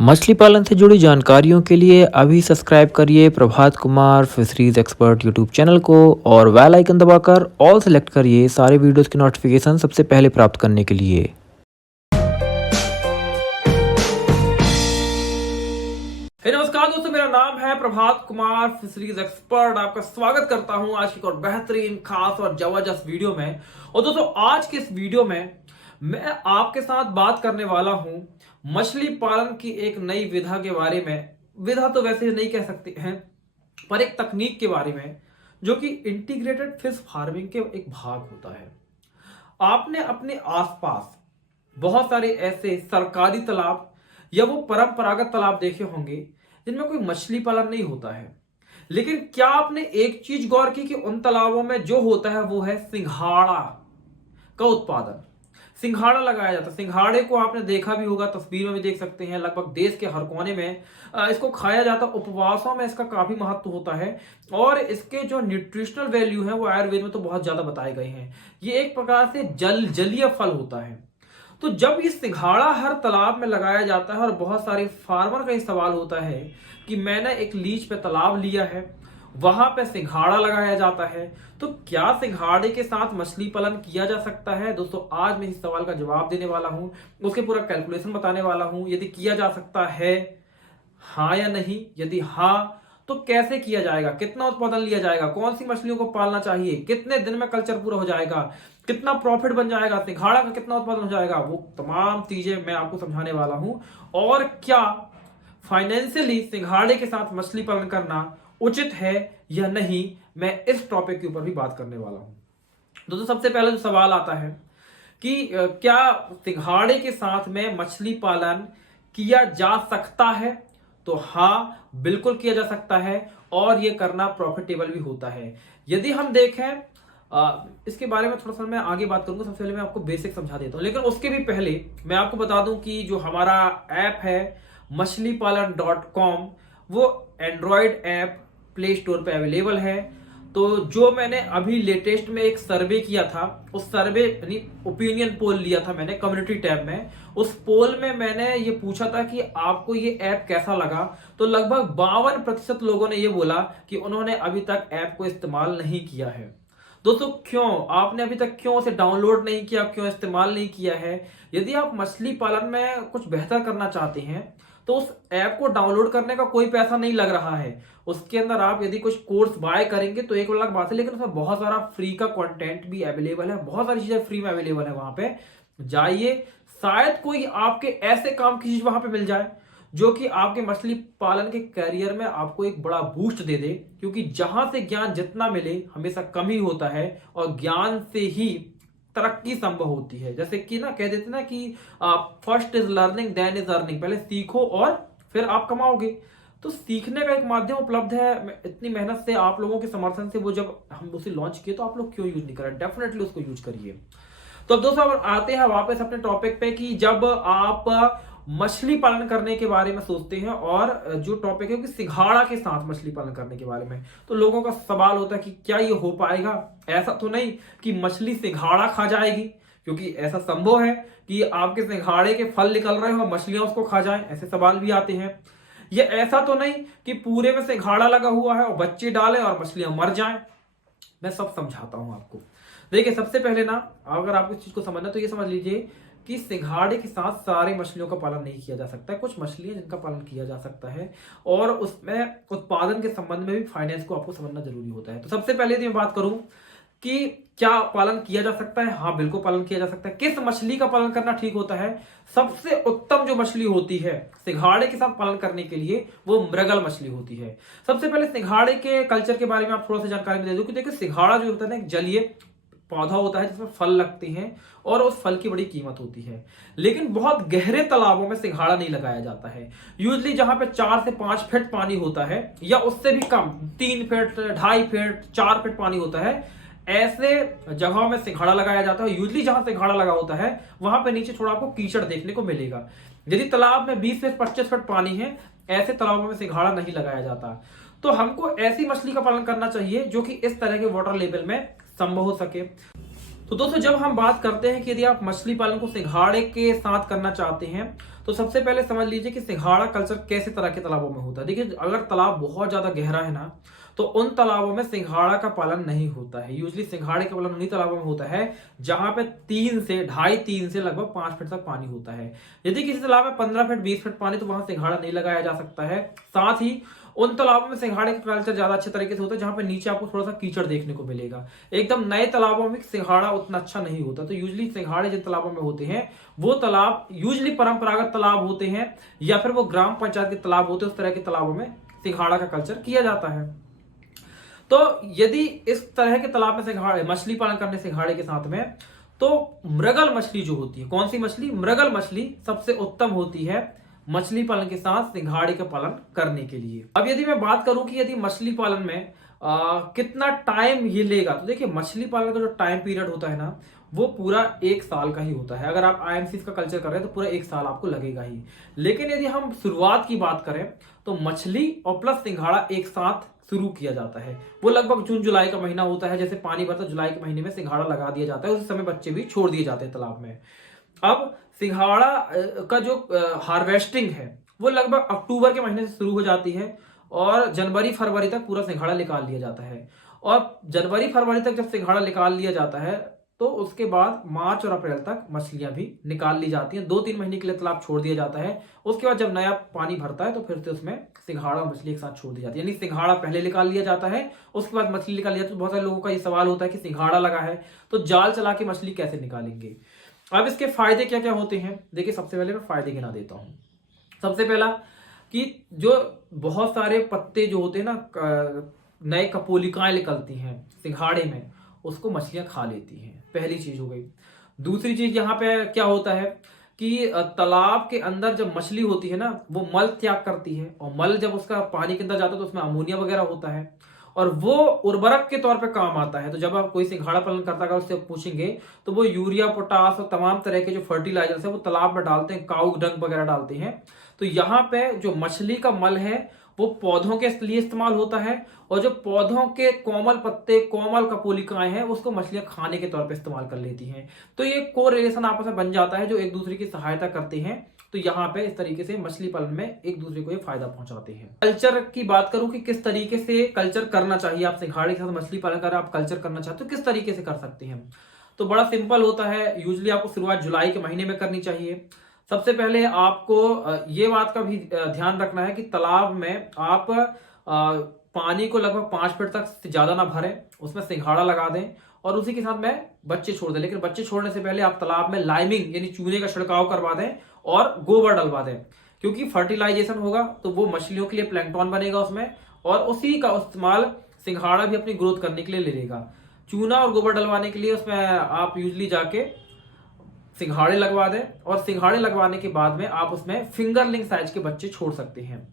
मछली पालन से जुड़ी जानकारियों के लिए अभी सब्सक्राइब करिए Prabhat Kumar fisheries expert YouTube channel को और बेल आइकन दबाकर ऑल सेलेक्ट करिए सारे वीडियोस की नोटिफिकेशन सबसे पहले प्राप्त करने के लिए। नमस्कार दोस्तों, मेरा नाम है प्रभात कुमार फिशरीज एक्सपर्ट। आपका स्वागत करता हूं आज की और बेहतरीन खास और जबरदस्त वीडियो में। और दोस्तों आज के इस वीडियो में मैं आपके साथ बात करने वाला हूं मछली पालन की एक नई विधा के बारे में। विधा तो वैसे नहीं कह सकते हैं, पर एक तकनीक के बारे में जो कि इंटीग्रेटेड फिश फार्मिंग के एक भाग होता है। आपने अपने आसपास बहुत सारे ऐसे सरकारी तालाब या वो परंपरागत तालाब देखे होंगे जिनमें कोई मछली पालन नहीं होता है, लेकिन क्या आपने एक चीज गौर की कि उन तालाबों में जो होता है वो है सिंघाड़ा का उत्पादन। सिंघाड़ा लगाया जाता है। सिंघाड़े को आपने देखा भी होगा, तस्वीर में भी देख सकते हैं। लगभग देश के हर कोने में इसको खाया जाता है। उपवासों में इसका काफी महत्व होता है और इसके जो न्यूट्रिशनल वैल्यू है वो आयुर्वेद में तो बहुत ज्यादा बताए गए हैं। ये एक प्रकार से जलीय फल होता है। तो जब ये सिंघाड़ा हर तालाब में लगाया जाता है और बहुत सारे फार्मर का ये सवाल होता है कि मैंने एक लीज पे तालाब लिया है, वहां पे सिंघाड़ा लगाया जाता है, तो क्या सिंघाड़े के साथ मछली पालन किया जा सकता है? दोस्तों आज मैं इस सवाल का जवाब देने वाला हूं, उसके पूरा कैलकुलेशन बताने वाला हूं। यदि किया जा सकता है हाँ या नहीं, यदि हाँ तो कैसे किया जाएगा, कितना उत्पादन लिया जाएगा, कौन सी मछलियों को पालना चाहिए, कितने दिन में कल्चर पूरा हो जाएगा, कितना प्रॉफिट बन जाएगा, सिंघाड़ा का कितना उत्पादन हो जाएगा, वो तमाम चीजें मैं आपको समझाने वाला हूं। और क्या फाइनेंशियली सिंघाड़े के साथ मछली पालन करना उचित है या नहीं, मैं इस टॉपिक के ऊपर भी बात करने वाला हूं। दोस्तों सबसे पहले जो सवाल आता है कि क्या सिंघाड़े के साथ में मछली पालन किया जा सकता है? तो हाँ, बिल्कुल किया जा सकता है और ये करना प्रॉफिटेबल भी होता है। यदि हम देखें इसके बारे में थोड़ा सा मैं आगे बात करूंगा। सबसे पहले मैं आपको बेसिक समझा देता हूं, लेकिन उसके भी पहले मैं आपको बता दूं कि जो हमारा ऐप है मछलीपालन.com, वो एंड्रॉयड ऐप प्ले स्टोर पे अवेलेबल है। तो जो मैंने अभी लेटेस्ट में एक सर्वे किया था, उस सर्वे यानी ओपिनियन पोल लिया था मैंने कम्युनिटी टैब में। उस पोल में मैंने ये पूछा था कि आपको ये ऐप कैसा लगा, तो लगभग 52% लोगों ने ये बोला कि उन्होंने अभी तक ऐप को इस्तेमाल नहीं किया है। दोस्तों क्यों आपने अभी तक क्यों उसे डाउनलोड नहीं किया, क्यों इस्तेमाल नहीं किया है? यदि आप मछली पालन में कुछ बेहतर करना चाहते हैं तो उस ऐप को डाउनलोड करने का कोई पैसा नहीं लग रहा है। उसके अंदर आप यदि कुछ कोर्स बाय करेंगे तो एक अलग बात है, लेकिन उसमें बहुत सारा फ्री का कंटेंट भी अवेलेबल है, बहुत सारी चीजें फ्री में अवेलेबल है। वहां पे जाइए, शायद कोई आपके ऐसे काम की चीज वहां पे मिल जाए जो कि आपके मछली पालन के करियर में आपको एक बड़ा बूस्ट दे दे। क्योंकि जहां से ज्ञान जितना मिले हमेशा कम ही होता है और ज्ञान से ही तरक्की संभव होती है। जैसे कि ना कह देते ना कि first is learning then is earning, पहले सीखो और फिर आप कमाओगे। तो सीखने का एक माध्यम उपलब्ध है। इतनी मेहनत से आप लोगों के समर्थन से वो जब हम उसे लॉन्च किए तो आप लोग क्यों यूज नहीं कर रहे? डेफिनेटली उसको यूज करिए। तो अब दोस्तों आते हैं वापस अपने टॉपिक पे कि जब आप मछली पालन करने के बारे में सोचते हैं और जो टॉपिक है कि सिंघाड़ा के साथ मछली पालन करने के बारे में, तो लोगों का सवाल होता है कि क्या ये हो पाएगा? ऐसा तो नहीं कि मछली सिंघाड़ा खा जाएगी, क्योंकि ऐसा संभव है कि आपके सिंघाड़े के फल निकल रहे हो और मछलियां उसको खा जाएं, ऐसे सवाल भी आते हैं। ये ऐसा तो नहीं कि पूरे में सिंघाड़ा लगा हुआ है और बच्चे डालें और मछलियां मर जाएं। मैं सब समझाता हूं आपको। देखिए सबसे पहले ना, अगर आपको इस चीज को समझना तो ये समझ लीजिए कि सिंघाड़े के साथ सारे मछलियों का पालन नहीं किया जा सकता है। कुछ मछलियां जिनका पालन किया जा सकता है और उसमें उत्पादन के संबंध में भी फाइनेंस को आपको समझना जरूरी होता है। तो सबसे पहले मैं बात करूं कि क्या पालन किया जा सकता है? हाँ, बिल्कुल पालन किया जा सकता है। किस मछली का पालन करना ठीक होता है? सबसे उत्तम जो मछली होती है सिंघाड़े के साथ पालन करने के लिए वो मृगल मछली होती है। सबसे पहले सिंघाड़े के कल्चर के बारे में आप थोड़ा सा जानकारी दे दूं कि देखिए सिंघाड़ा जो होता है ना एक जलीय पौधा होता है जिसमें फल लगते हैं और उस फल की बड़ी कीमत होती है। लेकिन बहुत गहरे तालाबों में सिंघाड़ा नहीं लगाया जाता है। यूजली जहां पे 4 से 5 फीट पानी होता है या उससे भी कम, 3 फीट, 2.5 फीट, 4 फीट पानी होता है, ऐसे जगहों में सिंघाड़ा लगाया जाता है। यूजली जहां सिंघाड़ा लगा होता है वहां पे नीचे थोड़ा आपको कीचड़ देखने को मिलेगा। यदि तालाब में 20 से 25 फीट पानी है, ऐसे तालाबों में सिंघाड़ा नहीं लगाया जाता। तो हमको ऐसी मछली का पालन करना चाहिए जो कि इस तरह के वाटर लेवल में संभव हो सके। तो दोस्तों जब हम बात करते हैं कि यदि आप मछली पालन को सिंघाड़े के साथ करना चाहते हैं तो सबसे पहले समझ लीजिए कि सिंघाड़ा कल्चर कैसे तरह के तालाबों में होता है। देखिए अगर तालाब बहुत ज्यादा गहरा है ना तो उन तालाबों में सिंघाड़ा का पालन नहीं होता है। यूजली सिंघाड़े का पालन उन्हीं तालाबों में होता है जहां पे 3 से लगभग 5 फीट तक पानी होता है। यदि किसी तालाब में 15 फीट 20 फीट पानी तो वहां सिंघाड़ा नहीं लगाया जा सकता है। साथ ही उन तालाबों में सिंघाड़े का कल्चर ज्यादा अच्छे तरीके से होता है जहां पे नीचे आपको थोड़ा सा कीचड़ देखने को मिलेगा। एकदम नए तालाबों में सिंघाड़ा उतना अच्छा नहीं होता। तो यूजली सिंघाड़े जिन तालाबों में होते हैं वो तालाब यूजली परंपरागत तालाब होते हैं या फिर वो ग्राम पंचायत के तालाब होते हैं। उस तरह के तालाबों में सिंघाड़ा का कल्चर किया जाता है। तो यदि इस तरह के तालाब में सिंघाड़े मछली पालन करने सिंघाड़े के साथ में तो मृगल मछली जो होती है, कौन सी मछली? मृगल मछली सबसे उत्तम होती है मछली पालन के साथ सिंघाड़े का पालन करने के लिए। अब यदि मैं बात करूं कि यदि मछली पालन में कितना टाइम ये लेगा तो देखिए मछली पालन का जो टाइम पीरियड होता है ना वो पूरा 1 साल का ही होता है। अगर आप आईएमसी का कल्चर कर रहे हैं तो पूरा 1 साल आपको लगेगा ही। लेकिन यदि हम शुरुआत की बात करें तो मछली और प्लस सिंघाड़ा एक साथ शुरू किया जाता है। वो लगभग जून जुलाई का महीना होता है। जैसे पानी भरता जुलाई के महीने में सिंघाड़ा लगा दिया जाता है। उस समय बच्चे भी छोड़ दिए जाते हैं तालाब में। अब सिंघाड़ा का जो हार्वेस्टिंग है वो लगभग अक्टूबर के महीने से शुरू हो जाती है और जनवरी फरवरी तक पूरा सिंघाड़ा निकाल लिया जाता है। और जनवरी फरवरी तक जब सिंघाड़ा निकाल लिया जाता है तो उसके बाद मार्च और अप्रैल तक मछलियां भी निकाल ली जाती हैं। 2-3 महीने के लिए तालाब छोड़ दिया जाता है। उसके बाद जब नया पानी भरता है तो फिर से उसमें सिंघाड़ा और मछली एक साथ छोड़ दी जाती है। यानी सिंघाड़ा पहले निकाल लिया जाता है उसके बाद मछली निकाल लिया जाती है। तो बहुत सारे लोगों का ये सवाल होता है कि सिंघाड़ा लगा है तो जाल चला के मछली कैसे निकालेंगे। अब इसके फायदे क्या क्या होते हैं देखिए, सबसे पहले मैं फायदे गिना देता हूं। सबसे पहला कि जो बहुत सारे पत्ते जो होते हैं ना, नए कपोलिकाएं निकलती हैं सिंघाड़े में, उसको मछलियां खा लेती हैं। पहली चीज हो गई। दूसरी चीज यहाँ पे क्या होता है कि तालाब के अंदर जब मछली होती है ना वो मल त्याग करती है और मल जब उसका पानी के अंदर जाता है तो उसमें अमोनिया वगैरह होता है और वो उर्वरक के तौर पे काम आता है। तो जब आप कोई सिंघाड़ा पालन करता है उससे पूछेंगे तो वो यूरिया पोटास और तमाम तरह के जो फर्टिलाइजर्स है वो तालाब में डालते हैं, काऊ डंग वगैरह डालते हैं। तो यहाँ पे जो मछली का मल है वो पौधों के लिए इस्तेमाल होता है और जो पौधों के कोमल पत्ते कोमल कपोलिकाएं हैं उसको मछलियां खाने के तौर पे इस्तेमाल कर लेती हैं। तो ये कोरिलेशन आपस में बन जाता है जो एक दूसरे की सहायता करते हैं। तो यहाँ पे इस तरीके से मछली पालन में एक दूसरे को ये फायदा पहुंचाते हैं। कल्चर की बात करूं कि किस तरीके से कल्चर करना चाहिए, आप सिंघाड़े के साथ मछली पालन कर आप कल्चर करना चाहते हो किस तरीके से कर सकते हैं। तो बड़ा सिंपल होता है। यूजली आपको शुरुआत जुलाई के महीने में करनी चाहिए। सबसे पहले आपको ये बात का भी ध्यान रखना है कि तालाब में आप पानी को लगभग 5 फीट तक ज्यादा ना भरें, उसमें सिंघाड़ा लगा दें और उसी के साथ में बच्चे छोड़ दें। लेकिन बच्चे छोड़ने से पहले आप तालाब में लाइमिंग यानी चूने का छिड़काव करवा दें और गोबर डलवा दें, क्योंकि फर्टिलाइजेशन होगा तो वो मछलियों के लिए प्लैंक्टन बनेगा उसमें और उसी का इस्तेमाल सिंघाड़ा भी अपनी ग्रोथ करने के लिए ले लेगा। चूना और गोबर डलवाने के लिए उसमें आप यूजली जाके सिंघाड़े लगवा दें और सिंघाड़े लगवाने के बाद में आप उसमें फिंगरलिंग साइज के बच्चे छोड़ सकते हैं।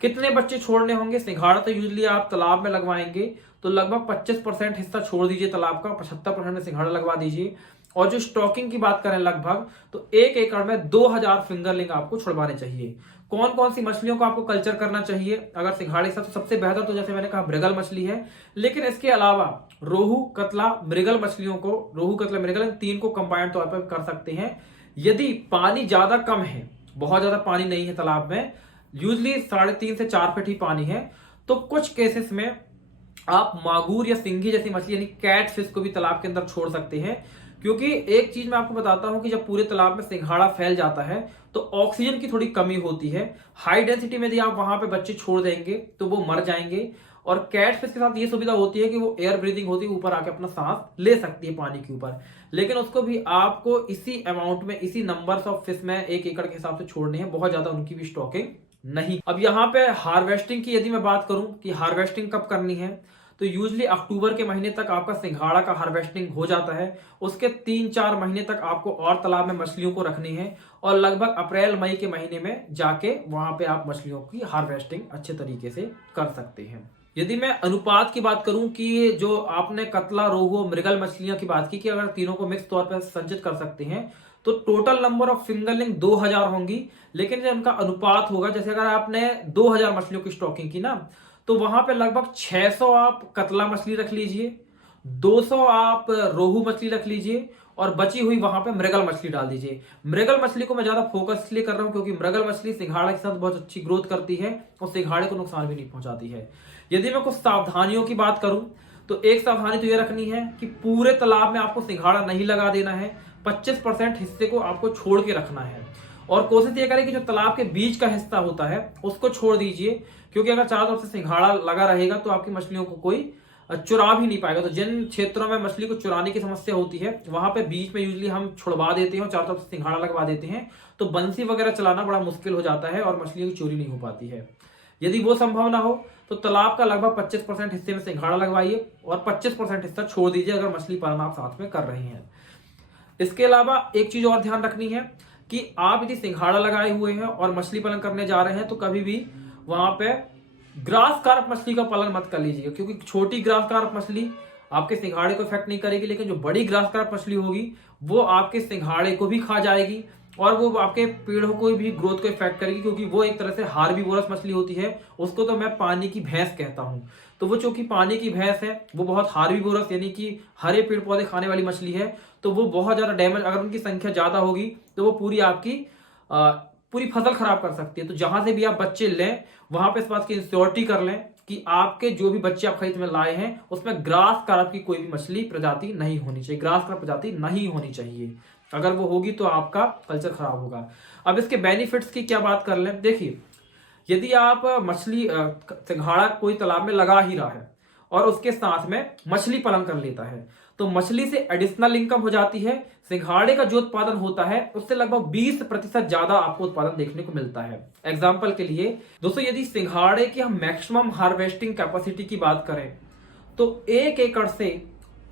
कितने बच्चे छोड़ने होंगे? सिंघाड़ा तो यूजली आप तालाब में लगवाएंगे तो लगभग 25% हिस्सा छोड़ दीजिए तालाब का, 75% में सिंघाड़ा लगवा दीजिए। और जो स्टॉकिंग की बात करें लगभग तो 1 एकड़ में 2000 फिंगरलिंग आपको छुड़वाने चाहिए। कौन कौन सी मछलियों को आपको कल्चर करना चाहिए अगर सिंघाड़े के साथ? तो सबसे बेहतर तो जैसे मैंने कहा मृगल मछली है, लेकिन इसके अलावा रोहू कतला मृगल मछलियों को, रोहू कतला मृगल 3 को कंबाइंड तौर पर कर सकते हैं। यदि पानी ज्यादा कम है, बहुत ज्यादा पानी नहीं है तालाब में, यूजली 3.5 से 4 फीट ही पानी है, तो कुछ केसेस में आप मागूर या सिंघी जैसी मछली यानी कैट फिश को भी तालाब के अंदर छोड़ सकते हैं। क्योंकि एक चीज मैं आपको बताता हूं कि जब पूरे तालाब में सिंघाड़ा फैल जाता है तो ऑक्सीजन की थोड़ी कमी होती है। हाई डेंसिटी में यदि आप वहां पे बच्चे छोड़ देंगे तो वो मर जाएंगे। और कैट फिश के साथ ये सुविधा होती है कि वो एयर ब्रीदिंग होती है, ऊपर आके अपना सांस ले सकती है पानी के ऊपर, लेकिन उसको भी आपको इसी अमाउंट में, इसी नंबर्स ऑफ फिश में 1 एकड़ के हिसाब से छोड़ने हैं, बहुत ज्यादा उनकी भी स्टॉकिंग नहीं। अब यहाँ पे हार्वेस्टिंग की यदि मैं बात करूं कि हार्वेस्टिंग कब करनी है, तो यूजली अक्टूबर के महीने तक आपका सिंघाड़ा का हार्वेस्टिंग हो जाता है। उसके 3-4 महीने तक आपको और तालाब में मछलियों को रखनी है और लगभग अप्रैल मई के महीने में जाके वहां पे आप मछलियों की हार्वेस्टिंग अच्छे तरीके से कर सकते हैं। यदि मैं अनुपात की बात करूं कि जो आपने कतला, रोहू, मृगल मछलियों की बात की कि अगर तीनों को मिक्स तौर पर संचित कर सकते हैं तो टोटल नंबर ऑफ फिंगरलिंग 2000 होंगी। लेकिन जो उनका अनुपात होगा, जैसे अगर आपने 2000 मछलियों की स्टॉकिंग की ना, तो वहां पे लगभग 600 आप कतला मछली रख लीजिए, 200 आप रोहू मछली रख लीजिए और बची हुई वहां पे मृगल मछली डाल दीजिए। मृगल मछली को मैं ज्यादा फोकस इसलिए कर रहा हूं क्योंकि मृगल मछली सिंघाड़ा के साथ बहुत अच्छी ग्रोथ करती है और सिंघाड़े को नुकसान भी नहीं पहुंचाती है। यदि मैं कुछ सावधानियों की बात करूं तो एक सावधानी तो यह रखनी है कि पूरे तालाब में आपको सिंघाड़ा नहीं लगा देना है, 25% हिस्से को आपको छोड़ के रखना है और कोशिश ये करें कि जो तालाब के बीच का हिस्सा होता है उसको छोड़ दीजिए, क्योंकि अगर चारों तरफ से सिंघाड़ा लगा रहेगा तो आपकी मछलियों को कोई चुरा भी नहीं पाएगा। तो जिन क्षेत्रों में मछली को चुराने की समस्या होती है वहां पे बीच में यूजली हम छुड़वा देते हैं और चारों तरफ से सिंघाड़ा लगवा देते हैं, तो बंसी वगैरह चलाना बड़ा मुश्किल हो जाता है और मछलियों की चोरी नहीं हो पाती है। यदि वो संभव ना हो तो तालाब का लगभग 25% हिस्से में सिंघाड़ा लगवाइए और 25% हिस्सा छोड़ दीजिए अगर मछली पालन आप साथ में कर रहे हैं। इसके अलावा एक चीज और ध्यान रखनी है कि आप यदि सिंघाड़ा लगाए हुए हैं और मछली पालन करने जा रहे हैं तो कभी भी वहां पे ग्रास कार्प मछली का पालन मत कर लीजिएगा, क्योंकि छोटी ग्रास कार्प मछली आपके सिंघाड़े को इफेक्ट नहीं करेगी, लेकिन जो बड़ी ग्रास कार्प मछली होगी वो आपके सिंघाड़े को भी खा जाएगी और वो आपके पेड़ों को भी ग्रोथ को इफेक्ट करेगी, क्योंकि वो एक तरह से हार्बीवोरस मछली होती है। उसको तो मैं पानी की भैंस कहता हूं। तो वो चूंकि पानी की भैंस है वो बहुत हार्बीवोरस यानी कि हरे पेड़ पौधे खाने वाली मछली है, तो वो बहुत ज्यादा डैमेज, अगर उनकी संख्या ज्यादा होगी तो वो पूरी आपकी पूरी फसल खराब कर सकती है। तो जहां से भी आप बच्चे लें वहां पे इस बात की इंश्योरिटी कर लें कि आपके जो भी बच्चे आप खरीद में लाए हैं उसमें ग्रास कार्प की कोई भी मछली प्रजाति नहीं होनी चाहिए, ग्रास कार्प प्रजाति नहीं होनी चाहिए। अगर वो होगी तो आपका कल्चर खराब होगा। अब इसके बेनिफिट्स की क्या बात कर लें, देखिए यदि आप मछली सिंघाड़ा कोई तालाब में लगा ही रहा है और उसके साथ में मछली पालन कर लेता है तो मछली से एडिशनल इनकम हो जाती है। सिंघाड़े का जो उत्पादन होता है उससे लगभग 20% ज्यादा आपको उत्पादन देखने को मिलता है। एग्जाम्पल के लिए दोस्तों, यदि सिंघाड़े की हम मैक्सिमम हार्वेस्टिंग कैपेसिटी की बात करें तो 1 एकड़ से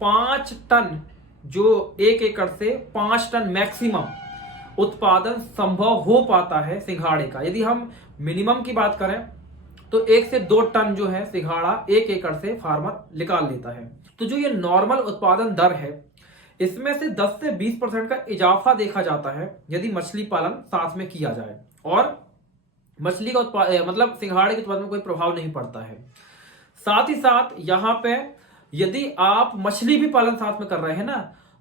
5 टन, जो 1 एकड़ से 5 टन मैक्सिमम उत्पादन संभव हो पाता है सिंघाड़े का। यदि हम मिनिमम की बात करें तो 1 से 2 टन जो है सिंघाड़ा 1 एकड़ से फार्मर निकाल लेता है। तो जो ये नॉर्मल उत्पादन दर है इसमें से 10 से 20% का इजाफा देखा जाता है यदि मछली पालन साथ में किया जाए और मछली का मतलब सिंघाड़े के उत्पादन में कोई प्रभाव नहीं पड़ता है। साथ ही साथ यहाँ पे यदि आप मछली भी पालन साथ में कर रहे हैं ना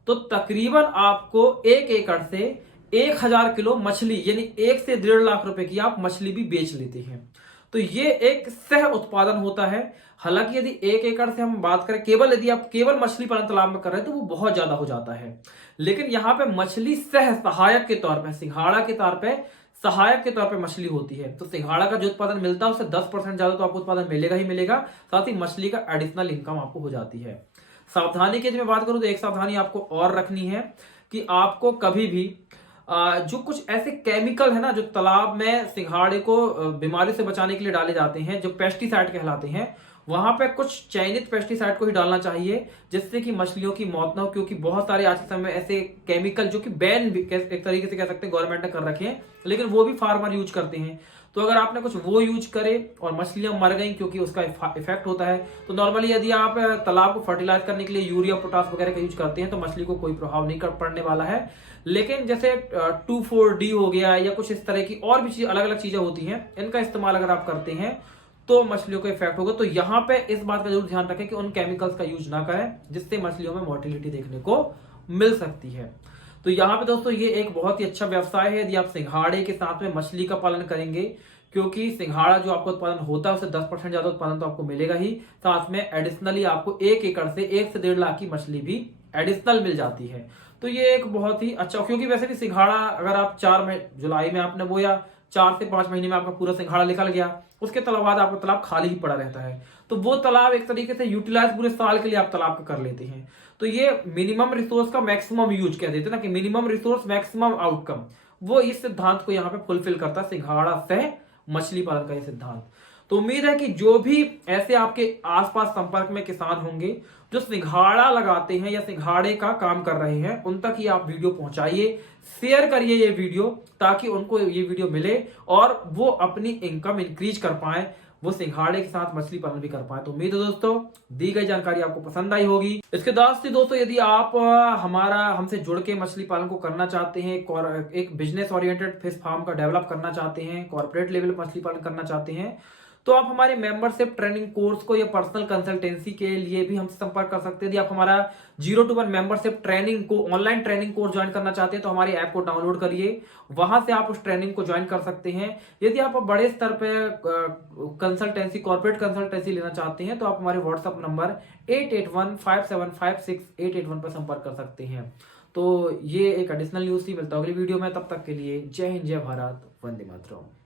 तो तकरीबन आपको 1 एकड़ से 1000 किलो मछली यानी 1 से 1.5 लाख रुपए की आप मछली भी बेच लेते हैं। तो ये एक सह उत्पादन होता है। हालांकि यदि 1 एकड़ से हम बात करें केवल यदि आप केवल मछली पालन तालाब में कर रहे हैं तो वो बहुत ज्यादा हो जाता है, लेकिन यहाँ पे मछली सह सहायक के तौर पे, सिंघाड़ा के तौर पे सहायक के तौर पे मछली होती है। तो सिंघाड़ा का जो उत्पादन मिलता है उससे 10% ज्यादा तो आपको उत्पादन मिलेगा ही मिलेगा, साथ ही मछली का एडिशनल इनकम आपको हो जाती है। सावधानी की यदि मैं बात करूं तो एक सावधानी आपको और रखनी है कि आपको कभी भी जो कुछ ऐसे केमिकल है ना जो तालाब में सिंघाड़े को बीमारी से बचाने के लिए डाले जाते हैं, जो पेस्टिसाइड कहलाते हैं, वहां पे कुछ चयनित पेस्टिसाइड को ही डालना चाहिए जिससे कि मछलियों की मौत ना हो, क्योंकि बहुत सारे आज के समय में ऐसे केमिकल जो कि बैन भी एक तरीके से कह सकते हैं गवर्नमेंट ने कर रखे हैं, लेकिन वो भी फार्मर यूज करते हैं। तो अगर आपने कुछ वो यूज करे और मछलियां मर गई क्योंकि उसका इफेक्ट होता है, तो नॉर्मली यदि आप तालाब को फर्टिलाइज करने के लिए यूरिया पोटास वगैरह का यूज करते हैं तो मछली को कोई प्रभाव नहीं पड़ने वाला है। लेकिन जैसे 2,4-D हो गया या कुछ इस तरह की और भी चीज अलग अलग चीजें होती हैं, इनका इस्तेमाल अगर आप करते हैं तो मछलियों को इफेक्ट होगा। तो यहाँ पे इस बात का जरूर ध्यान रखें कि उन केमिकल्स का यूज ना करें जिससे मछलियों में मोर्टिलिटी देखने को मिल सकती है। तो यहाँ पे दोस्तों ये एक बहुत ही अच्छा व्यवसाय है यदि आप सिंघाड़े के साथ में मछली का पालन करेंगे, क्योंकि सिंघाड़ा जो आपको उत्पादन होता है उससे 10% ज्यादा उत्पादन तो आपको मिलेगा ही, साथ में एडिशनली आपको 1 एकड़ से 1 से 1.5 लाख की मछली भी एडिशनल मिल जाती है। तो ये एक बहुत ही अच्छा, क्योंकि वैसे भी सिंघाड़ा अगर आप जुलाई में आपने बोया 4 से 5 महीने में आपका पूरा सिंघाड़ा निकल गया, उसके बाद आपका तालाब खाली ही पड़ा रहता है। तो वो तालाब एक तरीके से यूटिलाइज पूरे साल के लिए आप तालाब का कर लेते हैं। तो ये मिनिमम रिसोर्स का मैक्सिमम यूज कह देते हैं ना कि मिनिमम रिसोर्स मैक्सिमम आउटकम, वो इस सिद्धांत को यहाँ पे फुलफिल करता है सिंघाड़ा से मछली पालन का ये सिद्धांत। तो उम्मीद है कि जो भी ऐसे आपके आसपास संपर्क में किसान होंगे जो सिंघाड़ा लगाते हैं या सिंघाड़े का काम कर रहे हैं, उन तक ये आप वीडियो पहुंचाइए, शेयर करिए ये वीडियो, ताकि उनको ये वीडियो मिले और वो अपनी इनकम इंक्रीज कर पाए, वो सिंघाड़े के साथ मछली पालन भी कर पाए। तो उम्मीद है दोस्तों दी गई जानकारी आपको पसंद आई होगी। इसके साथ ही दोस्तों यदि आप हमसे जुड़ के मछली पालन को करना चाहते हैं, एक बिजनेस ओरिएंटेड फिश फार्म का डेवलप करना चाहते हैं, कॉर्पोरेट लेवल मछली पालन करना चाहते हैं, तो आप हमारे मेंबरशिप ट्रेनिंग कोर्स को या पर्सनल कंसल्टेंसी के लिए भी हमसे संपर्क कर सकते हैं। यदि आप हमारा 0 to 1 मेंबरशिप ट्रेनिंग को ऑनलाइन ट्रेनिंग कोर्स ज्वाइन करना चाहते हैं तो हमारी ऐप को डाउनलोड करिए, वहां से आप उस ट्रेनिंग को ज्वाइन कर सकते हैं। यदि आप बड़े स्तर पे कंसल्टेंसी, कॉर्पोरेट कंसल्टेंसी लेना चाहते हैं तो आप हमारे व्हाट्सएप नंबर 8815756881 पर संपर्क कर सकते हैं। तो ये एक एडिशनल न्यूज थी। मिलता है अगली वीडियो में, तब तक के लिए जय हिंद, जय भारत, वंदे मातरम।